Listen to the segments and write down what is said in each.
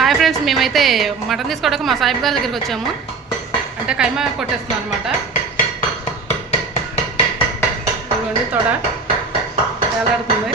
Hi friends మేమైతే mutton తీసుకోవడానికి మా సాహిబ్ గారి దగ్గరికి వచ్చాము. అంటే కైమా కొట్టేస్తున్నాం అనమాట ఇదిగోండి తొడ. ఎలాడుతుంది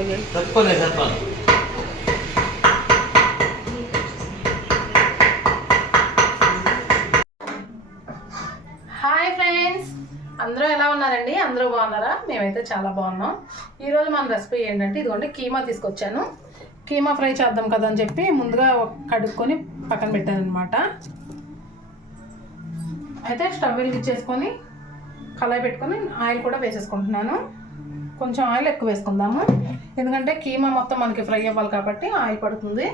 ఓకే. తక్కువ నేను చెప్తాను హాయ్ ఫ్రెండ్స్. అందరూ ఎలా ఉన్నారండి? అందరూ బాగున్నారా? మేమైతే చాలా బాగున్నాం. ఈరోజు మన రెసిపీ ఏంటంటే ఇదిగోండి కీమా తీసుకొచ్చాను. కీమా ఫ్రై చేద్దాం కదా అని చెప్పి ముందుగా కడుక్కొని పక్కన పెట్టాను అనమాట అయితే స్టవ్ వెలిగించేసుకొని కళాయి పెట్టుకొని ఆయిల్ కూడా వేసేసుకుంటున్నాను. కొంచెం ఆయిల్ ఎక్కువ వేసుకుందాము. ఎందుకంటే కీమా మొత్తం మనకి ఫ్రై అవ్వాలి కాబట్టి ఆయిల్ పడుతుంది.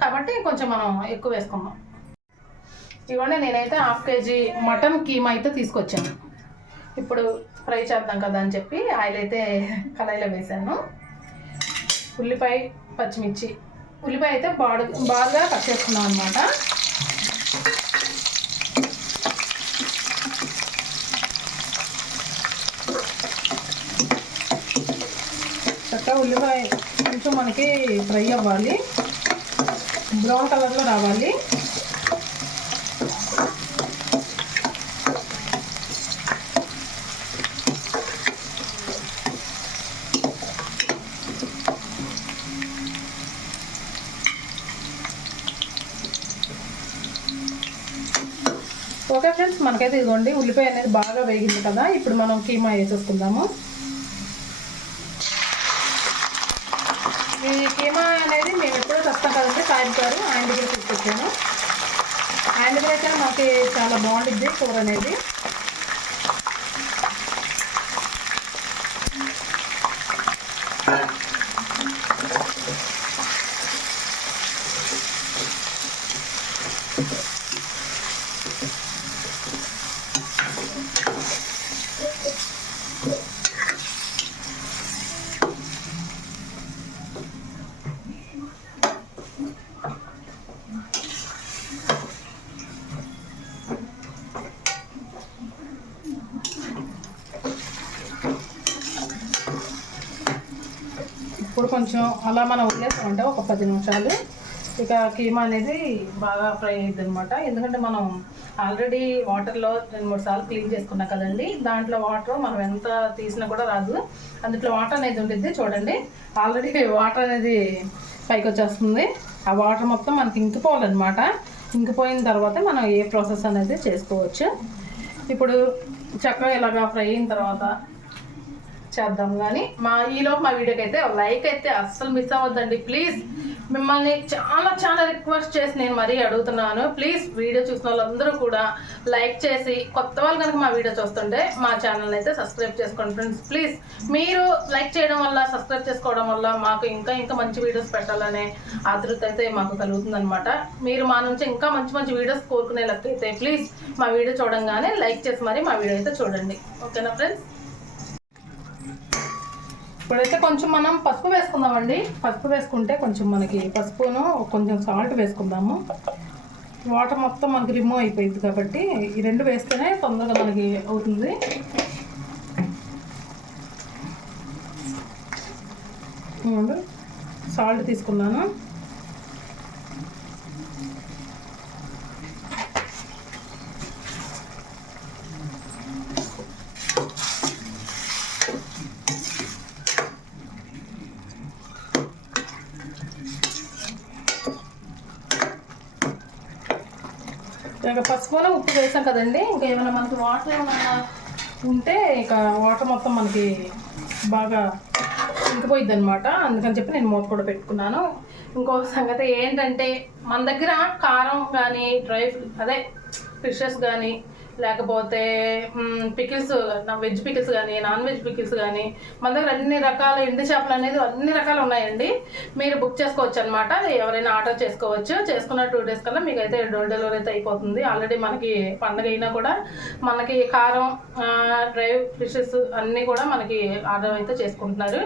కాబట్టి కొంచెం మనం ఎక్కువ వేసుకుందాం. ఇవ్వండి నేనైతే హాఫ్ కేజీ మటన్ కీమా అయితే తీసుకొచ్చాను. ఇప్పుడు ఫ్రై చేద్దాం కదా అని చెప్పి ఆయిల్ అయితే కళాయిలో వేసాను. ఉల్లిపాయ పచ్చిమిర్చి ఉల్లిపాయ అయితే బాడు బాగా కట్ చేసుకున్నాం అనమాట చక్కగా ఉల్లిపాయ కొంచెం మనకి ఫ్రై అవ్వాలి. బ్రౌన్ కలర్లో రావాలి. ఓకే ఫ్రెండ్స్ మనకైతే ఇదిగోండి ఉల్లిపాయ అనేది బాగా వేగింది కదా ఇప్పుడు మనం కీమా వేసేసుకుందాము. ఈ కీమా అనేది మేము ఎప్పుడో తెస్తాం కదండి సాయం గారు ఆయన దగ్గర తీసుకొచ్చాను. ఆయన దగ్గర అయితే మాకు చాలా బాగుంటుంది కూర అనేది ఇప్పుడు కొంచెం అలా మనం వదిలేసామంటే ఒక పది నిమిషాలు. ఇక కీమా అనేది బాగా ఫ్రై అయ్యింది అనమాట ఎందుకంటే మనం ఆల్రెడీ వాటర్లో రెండు మూడు సార్లు క్లీన్ చేసుకున్నాం కదండి. దాంట్లో వాటర్ మనం ఎంత తీసినా కూడా రాదు. అందులో వాటర్ అనేది ఉండిద్ది. చూడండి. ఆల్రెడీ వాటర్ అనేది పైకి వచ్చేస్తుంది. ఆ వాటర్ మొత్తం మనకి ఇంకిపోవాలన్నమాట. ఇంకిపోయిన తర్వాత మనం ఏ ప్రాసెస్ అనేది చేసుకోవచ్చు. ఇప్పుడు చక్కగా ఇలాగా ఫ్రై అయిన తర్వాత చేద్దాం కానీ మా ఈలోపు మా వీడియోకి అయితే లైక్ అయితే అస్సలు మిస్ అవ్వద్దండి. ప్లీజ్ మిమ్మల్ని చాలా చాలా రిక్వెస్ట్ చేసి నేను మరీ అడుగుతున్నాను. ప్లీజ్ వీడియో చూసిన వాళ్ళందరూ కూడా లైక్ చేసి కొత్త వాళ్ళు కనుక మా వీడియో చూస్తుంటే మా ఛానల్ అయితే సబ్స్క్రైబ్ చేసుకోండి ఫ్రెండ్స్ ప్లీజ్ మీరు లైక్ చేయడం వల్ల సబ్స్క్రైబ్ చేసుకోవడం వల్ల మాకు ఇంకా ఇంకా మంచి వీడియోస్ పెట్టాలనే ఆతృత అయితే మాకు కలుగుతుందనమాట మీరు మా నుంచి ఇంకా మంచి మంచి వీడియోస్ కోరుకునే లెక్క అయితే ప్లీజ్ మా వీడియో చూడంగానే లైక్ చేసి మరి మా వీడియో అయితే చూడండి. ఓకేనా ఫ్రెండ్స్ ఇప్పుడైతే కొంచెం మనం పసుపు వేసుకుందామండి. పసుపు వేసుకుంటే కొంచెం మనకి పసుపును కొంచెం సాల్ట్ వేసుకుందాము. వాటర్ మొత్తం మనకి రిమూవ్ అయిపోయింది కాబట్టి ఈ రెండు వేస్తేనే తొందరగా మనకి అవుతుంది. సాల్ట్ తీసుకున్నాను. ఇంకా పసుపులో ఉప్పు వేసాం కదండి. ఇంకా ఏమైనా మనకి వాటర్ ఏమైనా ఉంటే ఇక వాటర్ మొత్తం మనకి బాగా ఇంకిపోయిద్ది అనమాట అందుకని చెప్పి నేను మూత కూడా పెట్టుకున్నాను. ఇంకో సంగతి ఏంటంటే మన దగ్గర కారం కానీ డ్రై ఫ్రూట్ అదే ఫిషెస్ కానీ లేకపోతే పికిల్స్ వెజ్ పికిల్స్ కానీ నాన్ వెజ్ పికిల్స్ కానీ మన దగ్గర అన్ని రకాల ఎండు చేపలు అనేది అన్ని రకాలు ఉన్నాయండి. మీరు బుక్ చేసుకోవచ్చు అనమాట ఎవరైనా ఆర్డర్ చేసుకోవచ్చు. చేసుకున్న టూ డేస్ కల్లా మీకు అయితే డోర్ డెలివరీ అయితే అయిపోతుంది. ఆల్రెడీ మనకి పండగ అయినా కూడా మనకి కారం డ్రై ఫిషెస్ అన్నీ కూడా మనకి ఆర్డర్ అయితే చేసుకుంటున్నారు.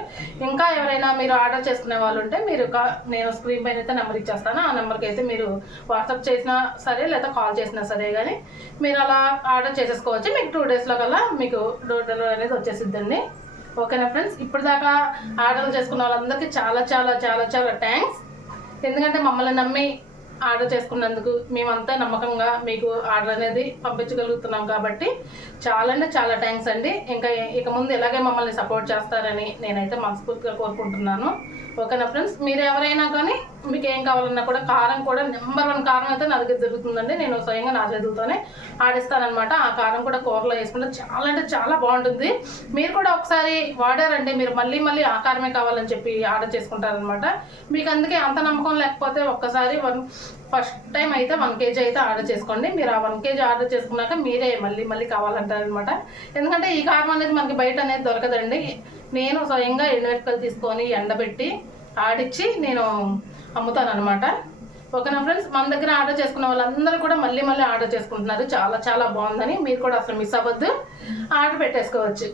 ఇంకా ఎవరైనా మీరు ఆర్డర్ చేసుకునే వాళ్ళు ఉంటే మీరు నేను స్క్రీన్ పైన అయితే నెంబర్ ఇచ్చేస్తాను. ఆ నెంబర్కి అయితే మీరు వాట్సాప్ చేసినా సరే లేదా కాల్ చేసినా సరే కానీ మీరు అలా ఆర్డర్ చేసేసుకోవచ్చు. మీకు టూ డేస్లో కల్లా మీకు డోర్ డెలివరీ అనేది వచ్చేసిద్దండి. ఓకేనా ఫ్రెండ్స్? ఇప్పుడు దాకా ఆర్డర్ చేసుకున్న వాళ్ళందరికీ చాలా చాలా చాలా చాలా థ్యాంక్స్ ఎందుకంటే మమ్మల్ని నమ్మి ఆర్డర్ చేసుకున్నందుకు మేమంతా నమ్మకంగా మీకు ఆర్డర్ అనేది పంపించగలుగుతున్నాం కాబట్టి చాలా అంటే చాలా థ్యాంక్స్ అండి. ఇంకా ఇక ముందు ఇలాగే మమ్మల్ని సపోర్ట్ చేస్తారని నేనైతే మనస్ఫూర్తిగా కోరుకుంటున్నాను. ఓకేనా ఫ్రెండ్స్? మీరు ఎవరైనా కానీ మీకు ఏం కావాలన్నా కూడా కారం కూడా నెంబర్ వన్ కారం అయితే నా దగ్గర దొరుకుతుందండి. నేను స్వయంగా నా చేతులతోనే ఆడిస్తానమాట ఆ కారం కూడా కూరలో వేసుకుంటే చాలా అంటే చాలా బాగుంటుంది. మీరు కూడా ఒకసారి వాడారండి. మీరు మళ్ళీ మళ్ళీ ఆ కారమే కావాలని చెప్పి ఆర్డర్ చేసుకుంటారనమాట మీకు అందుకే అంత నమ్మకం లేకపోతే ఒక్కసారి వన్ ఫస్ట్ టైం అయితే వన్ కేజీ అయితే ఆర్డర్ చేసుకోండి. మీరు ఆ వన్ కేజీ ఆర్డర్ చేసుకున్నాక మీరే మళ్ళీ మళ్ళీ కావాలంటారనమాట ఎందుకంటే ఈ కారం అనేది మనకి బయట అనేది దొరకదండి. నేను స్వయంగా ఎండుమిరపకాయలు తీసుకొని ఎండబెట్టి ఆడిచ్చి నేను అమ్ముతాను అనమాట ఓకేనా ఫ్రెండ్స్? మన దగ్గర ఆర్డర్ చేసుకున్న వాళ్ళందరూ కూడా మళ్ళీ మళ్ళీ ఆర్డర్ చేసుకుంటున్నారు. చాలా చాలా బాగుందని. మీరు కూడా అసలు మిస్ అవ్వద్దు. ఆర్డర్ పెట్టేసుకోవచ్చు.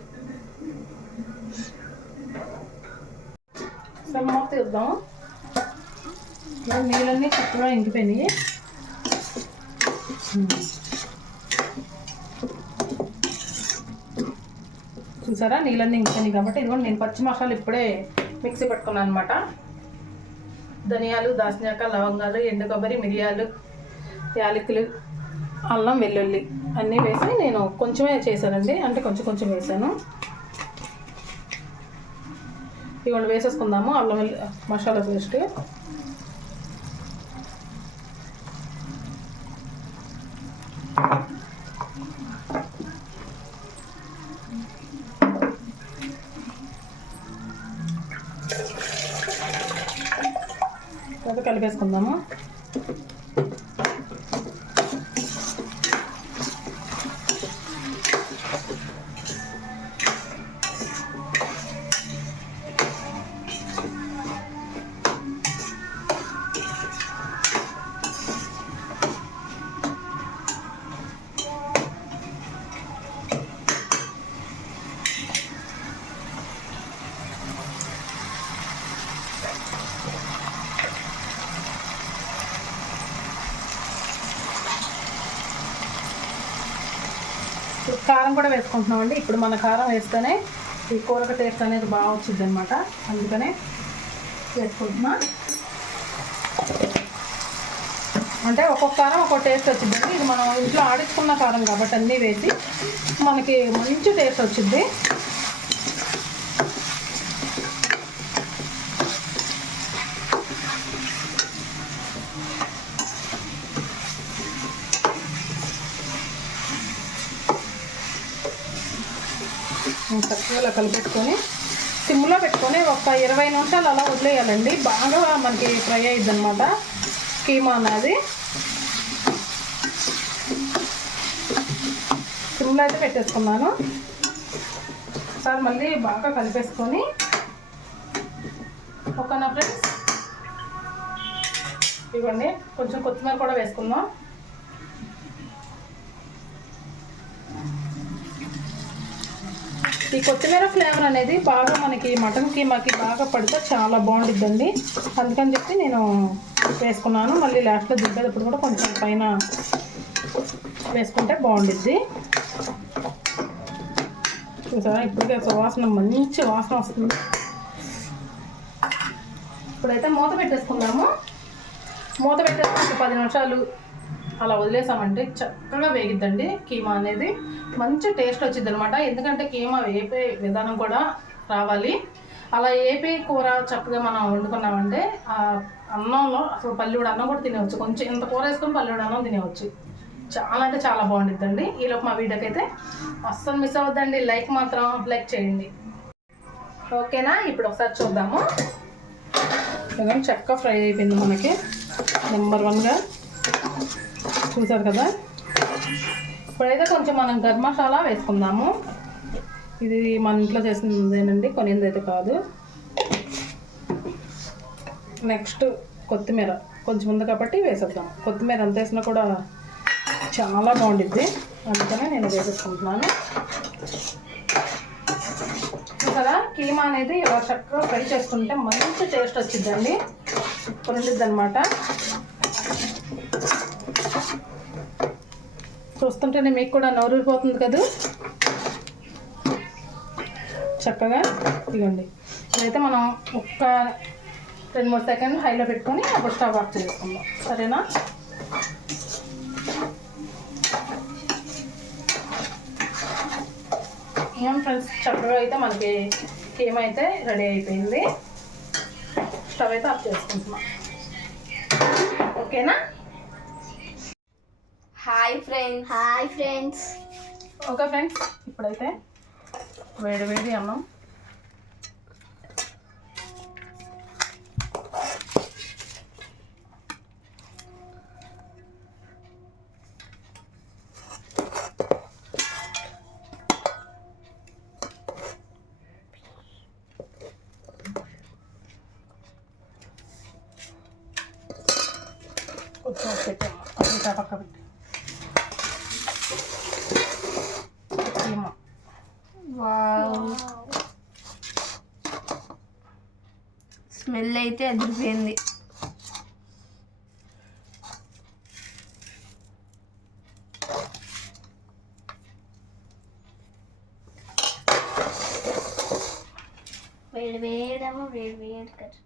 సరే ఇద్దాం నీళ్ళన్నీ చక్కగా ఇంకిపోయినాయి. చూసారా? నీళ్ళన్నీ ఇంకిపోయినాయి కాబట్టి ఇదిగోండి నేను పచ్చి మసాలా ఇప్పుడే మిక్సీ పెట్టుకున్నాను అనమాట ధనియాలు దాల్చినాక లవంగాలు ఎండు కొబ్బరి మిరియాలు యాలకులు అల్లం వెల్లుల్లి అన్నీ వేసి నేను కొంచెమే చేశానండి. అంటే కొంచెం కొంచెం వేసాను. ఇవ్వండి వేసేసుకుందాము. అల్లం వెల్లు మసాలా పేస్ట్. కలిపేసుకుందాము. ఇప్పుడు కారం కూడా వేసుకుంటున్నాం అండి ఇప్పుడు మన కారం వేస్తేనే ఈ కూరకు టేస్ట్ అనేది బాగా వచ్చింది అనమాట అందుకనే వేసుకుంటున్నా. అంటే ఒక్కొక్క కారం ఒక్కొక్క టేస్ట్ వచ్చిందండి ఇది మనం ఇంట్లో ఆడించుకున్న కారం కాబట్టి అన్నీ వేసి మనకి మంచి టేస్ట్ వచ్చింది చక్కగా ఇలా కలిపెట్టుకొని సిమ్లో పెట్టుకొని ఒక ఇరవై నిమిషాలు అలా వదిలేయాలండి. బాగా మనకి ఫ్రై అయ్యిద్ది అనమాట కీమా అనేది సిమ్లో అయితే పెట్టేసుకున్నాను. ఒకసారి మళ్ళీ బాగా కలిపేసుకొని ఒక నా ఫ్రెండ్స్? ఇవ్వండి. కొంచెం కొత్తిమీర కూడా వేసుకుందాం. ఈ కొత్తిమీర ఫ్లేవర్ అనేది బాగా మనకి మటన్ కీమాకి బాగా పడితే చాలా బాగుంటుందండి అందుకని చెప్పి నేను వేసుకున్నాను. మళ్ళీ లాస్ట్లో దింపేటప్పుడు కూడా కొంచెం పైన వేసుకుంటే బాగుండిద్ది. చూసారా? ఇప్పటికే సువాసన మంచి వాసన వస్తుంది. ఇప్పుడైతే మూత పెట్టేసుకుందాము. మూత పెట్టేసుకుంటే పది నిమిషాలు అలా వదిలేసామంటే చక్కగా వేగిద్దండి. కీమా అనేది మంచి టేస్ట్ వచ్చింది అనమాట ఎందుకంటే కీమా వేపే విధానం కూడా రావాలి. అలా ఏపీ కూర చక్కగా మనం వండుకున్నామంటే ఆ అన్నంలో అసలు పల్లెడు అన్నం కూడా తినేవచ్చు. కొంచెం ఇంత కూర వేసుకొని పల్లెడు అన్నం తినేవచ్చు. చాలా అంటే చాలా బాగుండిద్దండి. ఈలోపు మా వీడియోకి అయితే అస్సలు మిస్ అవ్వద్దండి. లైక్ మాత్రం లైక్ చేయండి. ఓకేనా? ఇప్పుడు ఒకసారి చూద్దాము. చక్కగా ఫ్రై అయిపోయింది మనకి. నెంబర్ వన్గా. చూసారు కదా? ఇప్పుడైతే కొంచెం మనం గరం మసాలా వేసుకుందాము. ఇది మన ఇంట్లో చేసినదేనండి కొనింది అయితే కాదు. నెక్స్ట్ కొత్తిమీర. కొంచెం ఉంది కాబట్టి వేసేద్దాం. కొత్తిమీర ఎంత వేసినా కూడా చాలా బాగుండిద్ది. అందుకనే నేను వేసేసుకుంటున్నాను. కదా కీమా అనేది ఇలా చక్కగా ఫ్రై చేసుకుంటే మంచి టేస్ట్ వచ్చిందండి సూపర్ ఉండిద్ది అనమాట చూస్తుంటేనే మీకు కూడా నోరూరిపోతుంది కదా? చక్కగా ఇవ్వండి ఇదైతే మనం ఒక్క రెండు మూడు సెకండ్ హైలో పెట్టుకొని అప్పుడు స్టవ్ ఆఫ్ చేసుకుందాం సరేనా? ఏం ఫ్రెండ్స్ చక్కగా అయితే మనకి కేమ్ అయితే రెడీ అయిపోయింది. స్టవ్ అయితే ఆఫ్ చేసుకుంటున్నాం. ఓకేనా? Hi friends hi friends okay friends ఇప్పుడైతే వేడి వేడి అన్నం కొంచెం పెట్టాము అది పక్క పెట్టి కీమా వావ్. స్మెల్ అయితే అదిరిపోయింది వేడి వేడేమో వేడి వేడి కర్రీ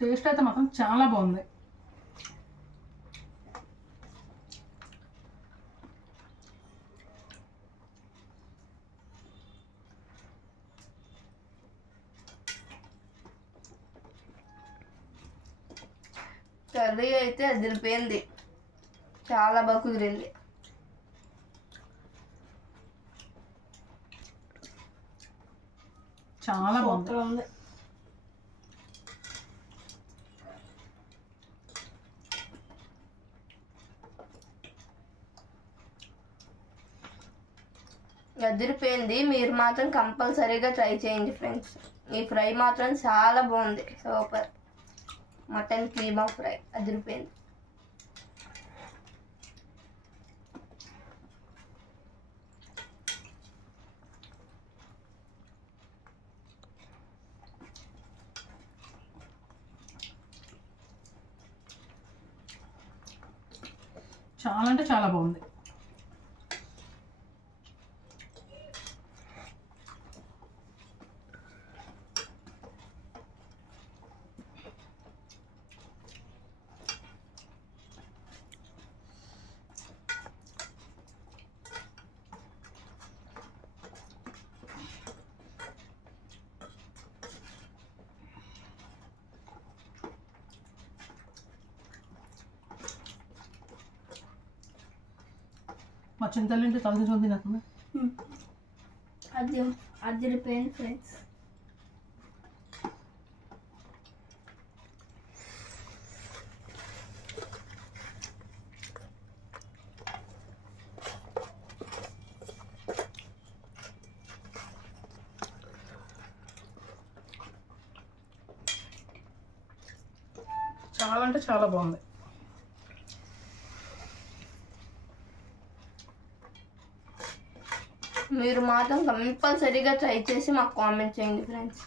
టేస్ట్ అయితే మాత్రం చాలా బాగుంది. కర్రీ అయితే అదిరిపోయింది. చాలా బాగా కుదిరింది. చాలా బాగుంది. అదిరిపోయింది మీరు మాత్రం కంపల్సరీగా ట్రై చేయండి ఫ్రెండ్స్ ఈ ఫ్రై మాత్రం చాలా బాగుంది. Super mutton keema fry. అదిరిపోయింది చాలా అంటే చాలా బాగుంది మా చింతలేంటి తలదించుకొని తినకుండా? అది అదిరిపోయింది ఫ్రెండ్స్ చాలా అంటే చాలా బాగుంది మీరు మాత్రం కంపల్సరీగా ట్రై చేసి మాకు కామెంట్ చేయండి ఫ్రెండ్స్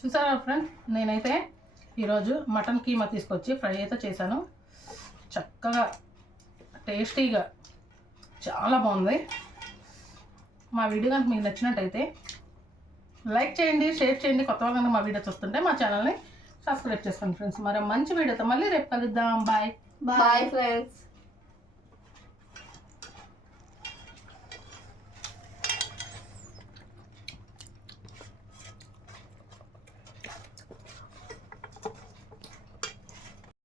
చూసారా ఫ్రెండ్ నేనైతే ఈరోజు మటన్ కీమా తీసుకొచ్చి ఫ్రై అయితే చేశాను. చక్కగా టేస్టీగా చాలా బాగుంది. మా వీడియో కనుక మీకు నచ్చినట్టయితే లైక్ చేయండి షేర్ చేయండి. కొత్తగా కనుక మా వీడియో చూస్తుంటే మా ఛానల్ని సబ్స్క్రైబ్ చేసుకోండి ఫ్రెండ్స్. మరి మంచి వీడియోతో మళ్ళీ రేపు కలుద్దాం. బాయ్. Bye friends.